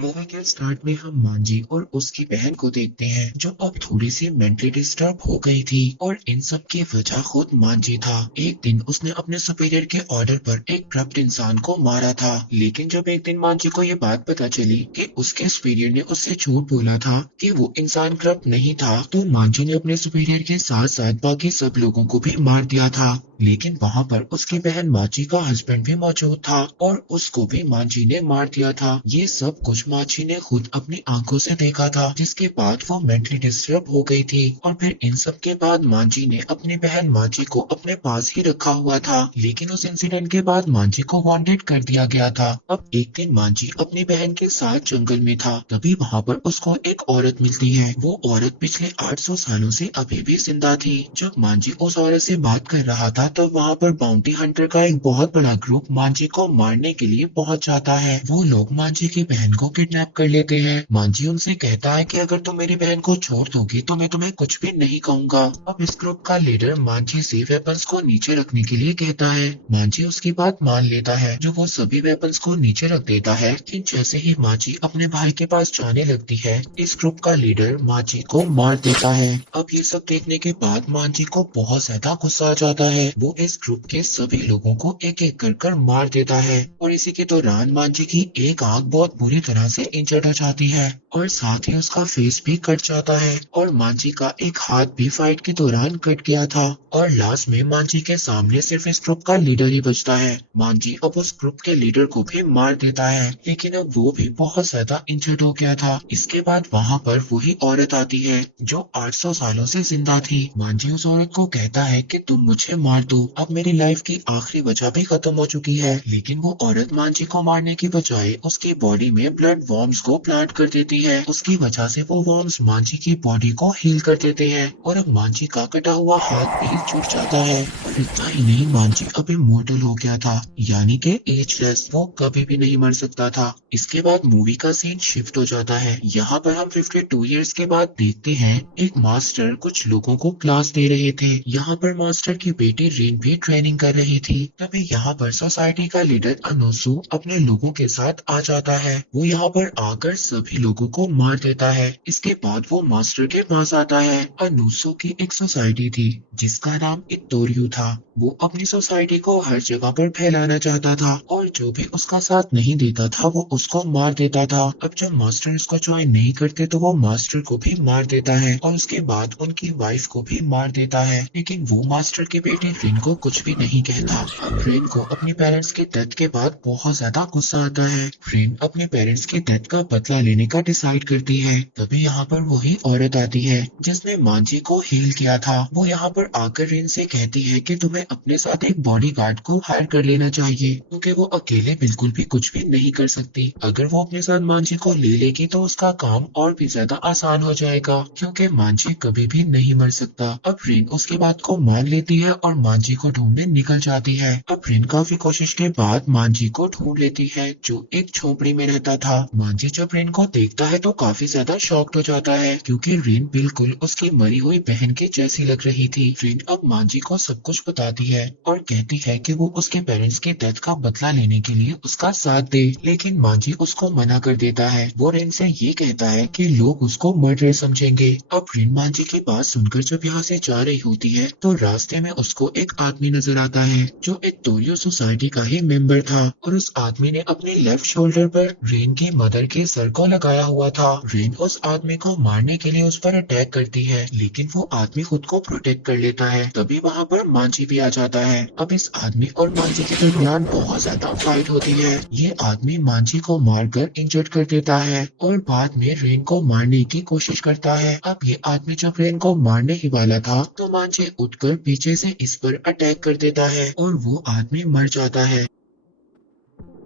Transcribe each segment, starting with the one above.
Movie के start में हम मांझी और उसकी बहन को देखते हैं जो अब थोड़ी सी मेंटली डिस्टर्ब हो गई थी और इन सब की वजह खुद मांझी था। एक दिन उसने अपने सुपीरियर के ऑर्डर पर एक करप्ट इंसान को मारा था, लेकिन जब एक दिन मांझी को ये बात पता चली कि उसके सुपीरियर ने उससे झूठ बोला था कि वो इंसान करप्ट नहीं था, तो मांझी ने अपने सुपीरियर के साथ साथ बाकी सब लोगों को भी मार दिया था। लेकिन वहाँ पर उसकी बहन मांझी का हस्बैंड भी मौजूद था और उसको भी मांझी ने मार दिया था। ये सब कुछ मांझी ने खुद अपनी आंखों से देखा था, जिसके बाद वो मेंटली डिस्टर्ब हो गई थी। और फिर इन सब के बाद मांझी ने अपनी बहन मांझी को अपने पास ही रखा हुआ था, लेकिन उस इंसिडेंट के बाद मांझी को वांटेड कर दिया गया था। अब एक दिन मांझी अपनी बहन के साथ जंगल में था, तभी वहाँ पर उसको एक औरत मिलती है। वो औरत पिछले 800 सालों से अभी भी जिंदा थी। जब मांझी उस औरत से बात कर रहा था तो वहाँ पर बाउंटी हंटर का एक बहुत बड़ा ग्रुप मांझी को मारने के लिए पहुंच जाता है। वो लोग मांझी की बहन को किडनैप कर लेते हैं। मांझी उनसे कहता है कि अगर तुम मेरी बहन को छोड़ दोगी तो मैं तुम्हें कुछ भी नहीं कहूंगा। अब इस ग्रुप का लीडर मांझी से वेपन्स को नीचे रखने के लिए कहता है। मांझी उसकी बात मान लेता है, जो वो सभी वेपन्स को नीचे रख देता है। लेकिन जैसे ही मांझी अपने भाई के पास जाने लगती है, इस ग्रुप का लीडर मांझी को मार देता है। अब ये सब देखने के बाद मांझी को बहुत ज्यादा गुस्सा आ जाता है। वो इस ग्रुप के सभी लोगों को एक एक कर मार देता है और इसी के दौरान मांझी की एक आंख बहुत बुरी तरह से इंजर्ड हो जाती है और साथ ही उसका फेस भी कट जाता है और मांझी का एक हाथ भी फाइट के दौरान कट गया था। और लास्ट में मांझी के सामने सिर्फ इस ग्रुप का लीडर ही बचता है। मांझी अब उस ग्रुप के लीडर को भी मार देता है, लेकिन अब वो भी बहुत ज्यादा इंजर्ड हो गया था। इसके बाद वहाँ पर वही औरत आती है जो 800 सालों से जिंदा थी। मांझी उस औरत को कहता है कि तुम मुझे मार दो, अब मेरी लाइफ की आखिरी वजह भी खत्म हो चुकी है। लेकिन वो औरत मांझी को मारने की बजाय उसकी बॉडी में ब्लड वर्म्स को प्लांट कर देती है। उसकी वजह से वो वर्म्स मांझी की बॉडी को हील कर देते हैं और अब मांझी का कटा हुआ हाथ भी जुड़ जाता है। और इतना ही नहीं, मांझी अब इमोर्टल हो गया था, यानी कि एजलेस, वो कभी भी नहीं मर सकता था। इसके बाद मूवी का सीन शिफ्ट हो जाता है। यहाँ पर हम 52 इयर्स के बाद देखते हैं एक मास्टर कुछ लोगों को क्लास दे रहे थे। यहाँ पर मास्टर की बेटी रेन भी ट्रेनिंग कर रही थी। तभी यहाँ पर सोसाइटी का लीडर अनोसू अपने लोगों के साथ आ जाता है। वो यहाँ पर आकर सभी लोगों को मार देता है। इसके बाद वो मास्टर के पास आता है। अनोसू की एक सोसाइटी थी जिसका नाम इत्तोरियो था। वो अपनी सोसाइटी को हर जगह पर फैलाना चाहता था और जो भी उसका साथ नहीं देता था वो उसको मार देता था। अब जब मास्टर इसको ज्वाइन नहीं करते तो वो मास्टर को भी मार देता है और उसके बाद उनकी वाइफ को भी मार देता है। लेकिन वो मास्टर की बेटी रिन को कुछ भी नहीं कहता। अब रिन को अपने पेरेंट्स की डेथ के बाद बहुत ज्यादा गुस्सा आता है। रिन अपने पेरेंट्स की डेथ का बदला लेने का डिसाइड करती है। तभी यहाँ पर वही औरत आती है जिसने मांझी को हील किया था। वो यहाँ पर आकर रिन से कहती है कि तुम्हें अपने साथ एक बॉडीगार्ड को हायर कर लेना चाहिए, क्योंकि वो अकेले बिल्कुल भी कुछ भी नहीं कर सकती। अगर वो अपने साथ मांझी को ले लेगी तो उसका काम और भी ज्यादा आसान हो जाएगा, क्योंकि मांझी कभी भी नहीं मर सकता। अब रिन उसकी बात को मान लेती है और मांझी को ढूंढने निकल जाती है। अब रिन काफी कोशिश के बाद मांझी को ढूंढ लेती है जो एक झोपड़ी में रहता था। मांझी जब रिन को देखता है तो काफी ज्यादा शॉक्ड हो जाता है, क्योंकि रिन बिल्कुल उसकी मरी हुई बहन के जैसी लग रही थी। रिन अब मांझी को सब कुछ बताती है और कहती है कि वो उसके पेरेंट्स की डेथ का बदला लेने के लिए उसका साथ दे, लेकिन मांझी उसको मना कर देता है। वो रिन से ये कहता है कि लोग उसको मर्डर समझेंगे। अब रिन मांझी की बात सुनकर जब यहाँ से जा रही होती है तो रास्ते में उसको एक आदमी नजर आता है जो एक तोरियो सोसाइटी का ही मेंबर था और उस आदमी ने अपने लेफ्ट शोल्डर पर रेन की मदर के सर को लगाया हुआ था। रेन उस आदमी को मारने के लिए उस पर अटैक करती है, लेकिन वो आदमी खुद को प्रोटेक्ट कर लेता है। तभी वहाँ पर मांझी भी आ जाता है। अब इस आदमी और मांझी के दरमियान बहुत ज्यादा फाइट होती है। ये आदमी मांझी को मारकर इंजर्ड कर देता है और बाद में रेन को मारने की कोशिश करता है। अब ये आदमी जब रेन को मारने ही वाला था तो मांझी उठकर पीछे से इस पर अटैक कर देता है और वो आदमी मर जाता है।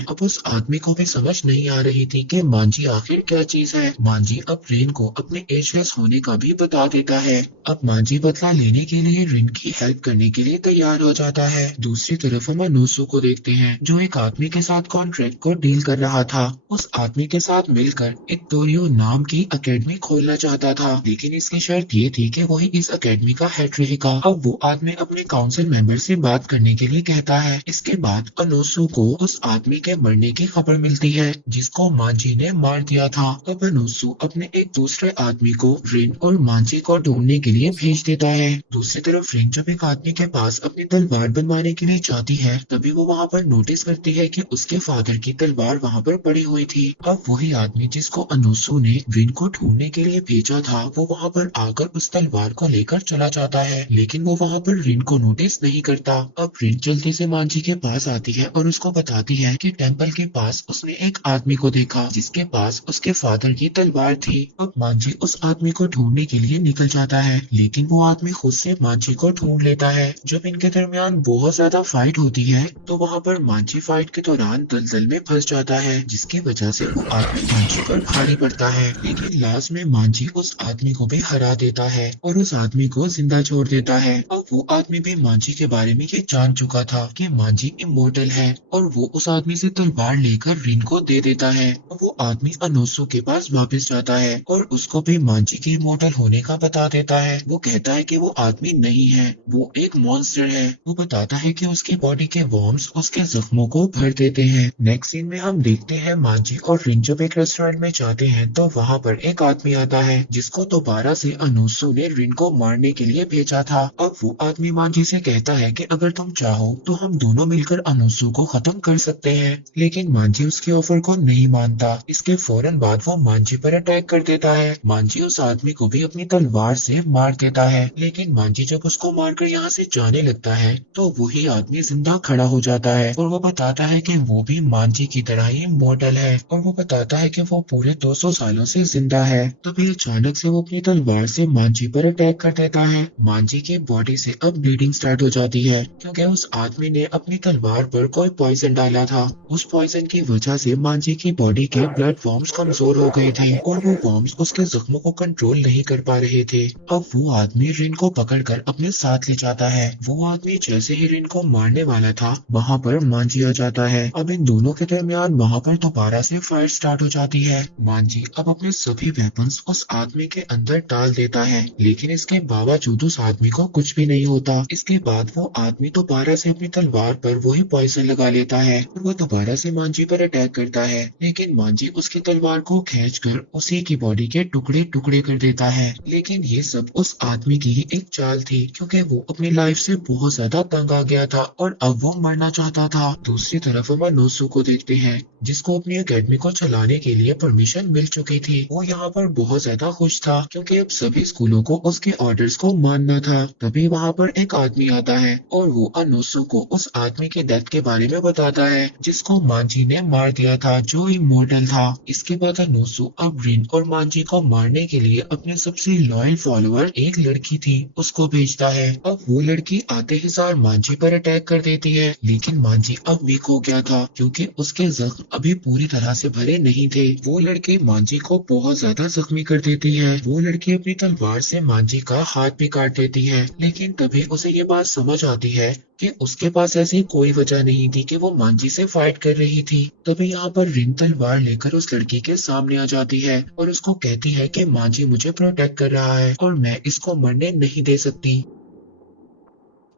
अब उस आदमी को भी समझ नहीं आ रही थी कि मांझी आखिर क्या चीज है। मांझी अब रेन को अपने एजलेस होने का भी बता देता है। अब मांझी बदला लेने के लिए रेन की हेल्प करने के लिए तैयार हो जाता है। दूसरी तरफ हम अनोसू को देखते हैं जो एक आदमी के साथ कॉन्ट्रैक्ट को डील कर रहा था। उस आदमी के साथ मिलकर एक तोरियो नाम की अकेडमी खोलना चाहता था, लेकिन इसकी शर्त ये थी कि वही इस अकेडमी का हेड रहेगा। अब वो आदमी अपने काउंसिल मेंबर से बात करने के लिए कहता है। इसके बाद अनोसू को उस आदमी के के मरने की खबर मिलती है जिसको मांझी ने मार दिया था। अब अनोसु अपने एक दूसरे आदमी को रिन और मांझी को ढूंढने के लिए भेज देता है। दूसरी तरफ रिन जब एक आदमी के पास अपनी तलवार बनवाने के लिए जाती है तभी वो वहाँ पर नोटिस करती है कि उसके फादर की तलवार वहाँ पर पड़ी हुई थी। अब वही आदमी जिसको अनोसु ने रिन को ढूंढने के लिए भेजा था वो वहाँ पर आकर उस तलवार को लेकर चला जाता है, लेकिन वो वहाँ पर रिन को नोटिस नहीं करता। अब रिन जल्दी से मांझी के पास आती है और उसको बताती है कि टेंपल के पास उसने एक आदमी को देखा जिसके पास उसके फादर की तलवार थी। अब मांझी उस आदमी को ढूंढने के लिए निकल जाता है, लेकिन वो आदमी खुद से मांझी को ढूंढ लेता है। जब इनके दरमियान बहुत ज्यादा फाइट होती है तो वहाँ पर मांझी फाइट के दौरान दलदल में फंस जाता है, जिसकी वजह से वो आदमी मांझी पर भारी पड़ता है। लेकिन लास्ट में मांझी उस आदमी को भी हरा देता है और उस आदमी को जिंदा छोड़ देता है। अब वो आदमी भी मांझी के बारे में ये जान चुका था कि मांझी इमोर्टल है और वो उस आदमी से तलवार लेकर रिन को दे देता है। अब वो आदमी अनोसु के पास वापस जाता है और उसको भी मांझी के इमोर्टल होने का बता देता है। वो कहता है कि वो आदमी नहीं है, वो एक मॉन्स्टर है। वो बताता है कि उसकी बॉडी के वॉर्म्स उसके जख्मों को भर देते हैं। नेक्स्ट सीन में हम देखते हैं मांझी और रिन जब एक रेस्टोरेंट में जाते हैं तो वहाँ पर एक आदमी आता है जिसको दोबारा से अनोसु ने रिन को मारने के लिए भेजा था। अब वो आदमी मांझी से कहता है कि अगर तुम चाहो तो हम दोनों मिलकर अनोसु को खत्म कर सकते हैं, लेकिन मांझी उसके ऑफर को नहीं मानता। इसके फौरन बाद वो मांझी पर अटैक कर देता है। मांझी उस आदमी को भी अपनी तलवार से मार देता है, लेकिन मांझी जब उसको मारकर यहाँ से जाने लगता है तो वही आदमी जिंदा खड़ा हो जाता है और वो बताता है कि वो भी मांझी की तरह ही इमॉर्टल है और वो बताता है कि वो पूरे 200 सालों से जिंदा है। तभी अचानक से वो अपनी तलवार से मांझी पर अटैक कर देता है। मांझी की बॉडी से अब ब्लीडिंग स्टार्ट हो जाती है क्योंकि उस आदमी ने अपनी तलवार पर कोई पॉइजन डाला था। उस पॉइजन की वजह से मांझी की बॉडी के ब्लड वॉर्म्स कमजोर हो गए थे और वो वॉर्म्स उसके जख्मों को कंट्रोल नहीं कर पा रहे थे। अब वो आदमी रिन को पकड़कर अपने साथ ले जाता है। वो आदमी जैसे ही रिन को मारने वाला था वहाँ पर मांझी आ जाता है। अब इन दोनों के दरमियान वहाँ पर दोबारा से फाइट स्टार्ट हो जाती है। मांझी अब अपने सभी वेपन्स उस आदमी के अंदर डाल देता है, लेकिन इसके बावजूद उस आदमी को कुछ भी नहीं होता। इसके बाद वो आदमी दोबारा से अपनी तलवार पर वही पॉइजन लगा लेता है और वो दोबारा से मांझी पर अटैक करता है, लेकिन मांझी उसकी तलवार को खींचकर उसी की बॉडी के टुकड़े टुकड़े कर देता है। लेकिन ये सब उस आदमी की ही एक चाल थी क्योंकि वो अपनी लाइफ से बहुत ज्यादा तंग आ गया था और अब वो मरना चाहता था। दूसरी तरफ हम अनोसु को देखते हैं जिसको अपनी एकेडमी को चलाने के लिए परमिशन मिल चुकी थी। वो यहाँ पर बहुत ज्यादा खुश था क्योंकि अब सभी स्कूलों को उसके ऑर्डर्स को मानना था। तभी वहाँ पर एक आदमी आता है और वो अनोसु को उस आदमी के डेथ के बारे में बताता है जिसको मांझी ने मार दिया था, जो इमोर्टल था। इसके बाद अनोसु अब रिन और मांझी को मारने के लिए अपने सबसे लॉयल फॉलोअर एक लड़की थी उसको भेजता है। अब वो लड़की आते ही सार मांझी पर अटैक कर देती है, लेकिन मांझी अब वीक हो गया था क्योंकि उसके जख्म अभी पूरी तरह से भरे नहीं थे। वो लड़की मांझी को बहुत ज्यादा जख्मी कर देती है। वो लड़की अपनी तलवार से मांझी का हाथ भी काट देती है, लेकिन तभी उसे ये बात समझ आती है कि उसके पास ऐसी कोई वजह नहीं थी कि वो मांझी से फाइट कर रही थी। तभी यहाँ पर रिन तलवार लेकर उस लड़की के सामने आ जाती है और उसको कहती है कि मांझी मुझे प्रोटेक्ट कर रहा है और मैं इसको मरने नहीं दे सकती।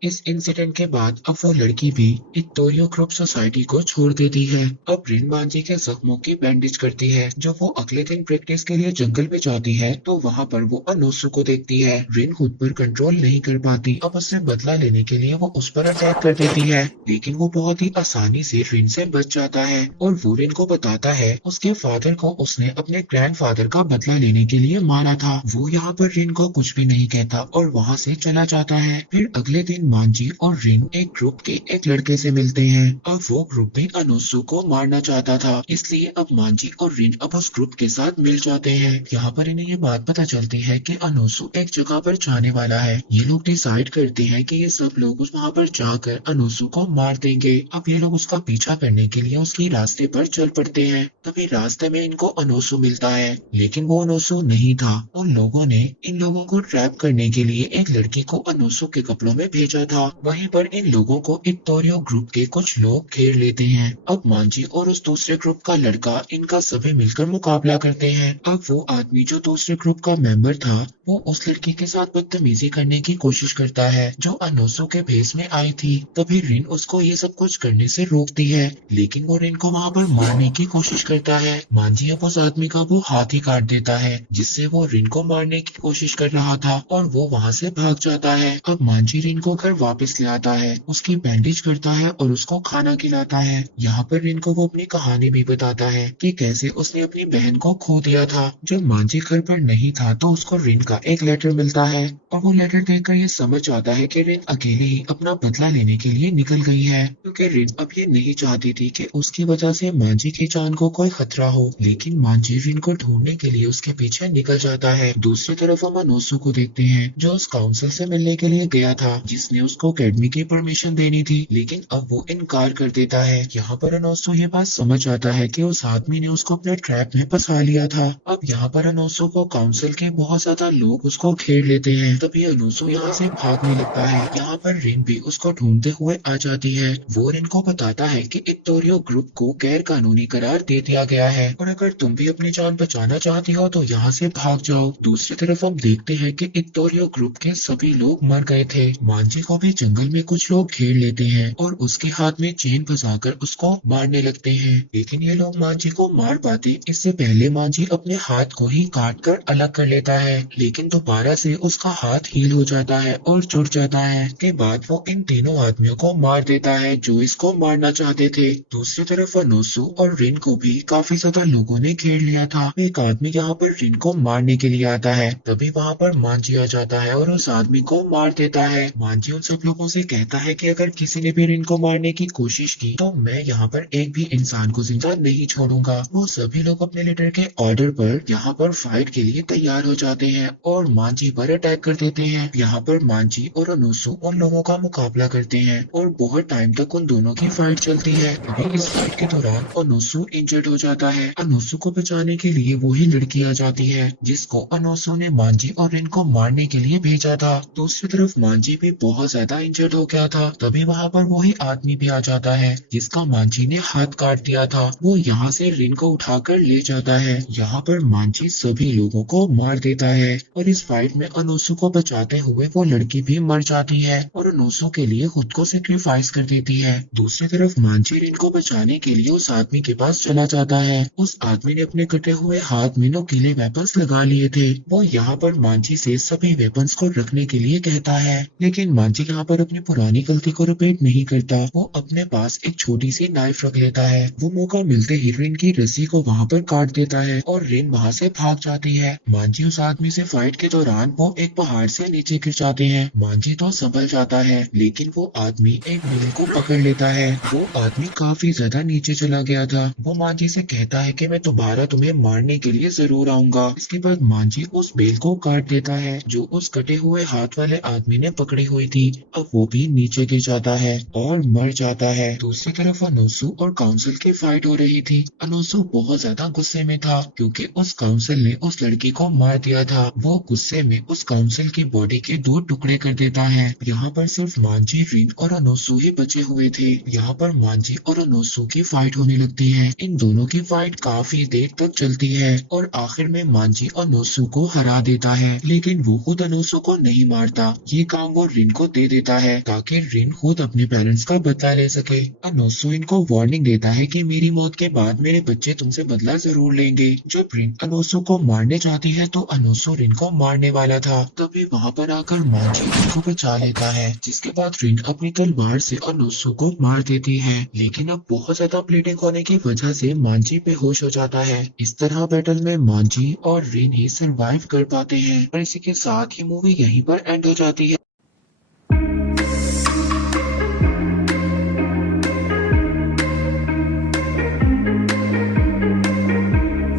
इस इंसिडेंट के बाद अब वो लड़की भी एक तोरियो ग्रुप सोसाइटी को छोड़ देती है। अब रिन मांझी के जख्मों की बैंडेज करती है। जब वो अगले दिन प्रैक्टिस के लिए जंगल में जाती है तो वहाँ पर वो अनोसु को देखती है। रिन खुद पर कंट्रोल नहीं कर पाती। अब उससे बदला लेने के लिए वो उस पर अटैक कर देती है, लेकिन वो बहुत ही आसानी से रिन से बच जाता है और वो रिन को बताता है उसके फादर को उसने अपने ग्रैंडफादर का बदला लेने के लिए मारा था। वो यहाँ पर रिन को कुछ भी नहीं कहता और वहाँ से चला जाता है। फिर अगले दिन मांझी और रिन एक ग्रुप के एक लड़के से मिलते हैं। अब वो ग्रुप भी अनोसु को मारना चाहता था, इसलिए अब मांझी और रिन अब उस ग्रुप के साथ मिल जाते हैं। यहाँ पर इन्हें ये बात पता चलती है कि अनोसु एक जगह पर जाने वाला है। ये लोग डिसाइड करते हैं कि ये सब लोग उस वहाँ पर जाकर अनोसु को मार देंगे। अब ये लोग उसका पीछा करने के लिए उसकी रास्ते पर चल पड़ते हैं। तभी रास्ते में इनको अनोसु मिलता है, लेकिन वो अनोसु नहीं था। उन लोगों ने इन लोगों को ट्रैप करने के लिए एक लड़की को अनोसु के कपड़ों में भेजा पहुंचा था। वहीं पर इन लोगों को इत्तोरियो ग्रुप के कुछ लोग घेर लेते हैं। अब मांजी और उस दूसरे ग्रुप का लड़का इनका सभी मिलकर मुकाबला करते हैं। अब वो आदमी जो दूसरे ग्रुप का मेंबर था वो उस लड़की के साथ बदतमीजी करने की कोशिश करता है जो अनोसो के भेस में आई थी। तभी रिन उसको ये सब कुछ करने से रोकती है, लेकिन वो रिन को वहाँ पर मारने की कोशिश करता है। मांजी अब उस आदमी का वो हाथ ही काट देता है जिससे वो रिन को मारने की कोशिश कर रहा था और वो वहाँ से भाग जाता है। अब मांजी रिन को घर वापस ले आता है, उसकी बैंडेज करता है और उसको खाना खिलाता है। यहाँ पर रिन को वो अपनी कहानी भी बताता है कि कैसे उसने अपनी बहन को खो दिया था। जब मांजी घर पर नहीं था तो उसको रिन का एक लेटर मिलता है और वो लेटर देखकर ये समझ आता है कि रिन अकेले ही अपना बदला लेने के लिए निकल गई है, क्योंकि रिन अब ये नहीं चाहती थी कि उसकी वजह से मांजी की जान को कोई खतरा हो। लेकिन मांजी रिन को ढूंढने के लिए उसके पीछे निकल जाता है। दूसरी तरफ हम अनोसू को देखते हैं जो उस काउंसिल से मिलने के लिए गया था जिसने उसको अकेडमी की परमिशन देनी थी, लेकिन अब वो इनकार कर देता है। यहाँ पर अनोसू ये बात समझ आता है कि उस आदमी ने उसको अपने ट्रैप में फंसा लिया था। अब यहाँ पर अनोसू को काउंसिल के बहुत ज्यादा लोग उसको घेर लेते हैं। तभी अनोसू यहाँ से भागने लगता है। यहाँ पर रिन भी उसको ढूंढते हुए आ जाती है। वो रिन को बताता है कि इत्तोरियो ग्रुप को गैर कानूनी करार दे दिया गया है और अगर तुम भी अपनी जान बचाना चाहती हो तो यहाँ से भाग जाओ। दूसरी तरफ हम देखते हैं कि इत्तोरियो ग्रुप के सभी लोग मर गए थे। मांजी को भी जंगल में कुछ लोग घेर लेते हैं और उसके हाथ में चेन फंसाकर उसको मारने लगते हैं, लेकिन ये लोग मांजी को मार पाते इससे पहले मांजी अपने हाथ को ही काट कर अलग कर लेता है, लेकिन दोबारा से उसका हाथ हील हो जाता है और जुड़ जाता है। के बाद वो इन तीनों आदमियों को मार देता है जो इसको मारना चाहते थे। दूसरी तरफ अनोसू और रिन को भी काफी ज्यादा लोगों ने घेर लिया था। एक आदमी यहाँ पर रिन को मारने के लिए आता है, तभी वहाँ पर मांजी आ जाता है और उस आदमी को मार देता है। मांजी उन सब लोगों से कहता है कि अगर किसी ने भी रिन को मारने की कोशिश की तो मैं यहाँ पर एक भी इंसान को जिंदा नहीं छोड़ूंगा। वो सभी लोग अपने लीडर के ऑर्डर पर यहाँ पर फाइट के लिए तैयार हो जाते हैं और मांजी पर अटैक कर देते हैं। यहाँ पर मांजी और अनोसू उन लोगों का मुकाबला करते हैं और बहुत टाइम तक उन दोनों की फाइट चलती है। अभी इस फाइट के दौरान अनोसू इंजर्ड हो जाता है। अनोसू को बचाने के लिए वही लड़की आ जाती है जिसको अनोसू ने मांजी और रिन को मारने के लिए भेजा था। दूसरी तरफ मांजी भी बहुत ज्यादा इंजर्ड हो गया था। तभी वहाँ पर वही आदमी भी आ जाता है जिसका मांजी ने हाथ काट दिया था। वो यहाँ से रिन को उठाकर ले जाता है। यहाँ पर मांजी सभी लोगों को मार देता है और इस फाइट में अनोसू को बचाते हुए वो लड़की भी मर जाती है और अनोसू के लिए खुद को सेक्रीफाइस कर देती है। दूसरी तरफ मांजी रिन को बचाने के लिए उस आदमी के पास चला जाता है। उस आदमी ने अपने कटे हुए हाथ में नुकीले वेपन्स लगा लिए थे। वो यहाँ पर मांजी से सभी वेपन्स को रखने के लिए कहता है, लेकिन मांजी यहाँ पर अपनी पुरानी गलती को रिपीट नहीं करता। वो अपने पास एक छोटी सी नाइफ रख लेता है। वो मौका मिलते ही रिन की रस्सी को वहाँ पर काट देता है और रिन वहाँ से भाग जाती है। मांजी उस आदमी से फाइट के दौरान वो एक पहाड़ से नीचे गिर जाते हैं। मांजी तो संभल जाता है, लेकिन वो आदमी एक बेल को पकड़ लेता है। वो आदमी काफी ज्यादा नीचे चला गया था। वो मांजी से कहता है कि मैं दोबारा तुम्हें मारने के लिए जरूर आऊंगा। इसके बाद मांजी उस बेल को काट देता है जो उस कटे हुए हाथ वाले आदमी ने पकड़ी हुई थी। अब वो भी नीचे गिर जाता है और मर जाता है। दूसरी तरफ अनोसू और काउंसिल की फाइट हो रही थी। अनोसू बहुत ज्यादा गुस्से में था क्योंकि उस काउंसिल ने उस लड़की को मार दिया था। वो गुस्से में उस काउंसिल की बॉडी के 2 टुकड़े कर देता है। यहाँ पर सिर्फ मांजी, रिन और अनोसू ही बचे हुए थे। यहाँ पर मांजी और अनोसू की फाइट होने लगती है। इन दोनों की फाइट काफी देर तक चलती है और आखिर में मांजी अनोसू को हरा देता है, लेकिन वो खुद अनोसू को नहीं मारता। ये काम वो रिन को दे देता है ताकि रिन खुद अपने पेरेंट्स का बदला ले सके। अनोसू इनको वार्निंग देता है कि मेरी मौत के बाद मेरे बच्चे तुमसे बदला जरूर लेंगे। जब रिन अनोसू को मारने जाती है तो अनोसू रिन को मारने वाला था। तभी वहाँ पर आकर मांजी रिन को बचा लेता है, जिसके बाद रिन अपनी तलवार से अनोसू को मार देती है, लेकिन अब बहुत ज्यादा ब्लीडिंग होने की वजह से मांजी बेहोश हो जाता है। इस तरह बैटल में मांजी और रिन ही सरवाइव कर पाते हैं और इसी के साथ ही मूवी यहीं पर एंड हो जाती है।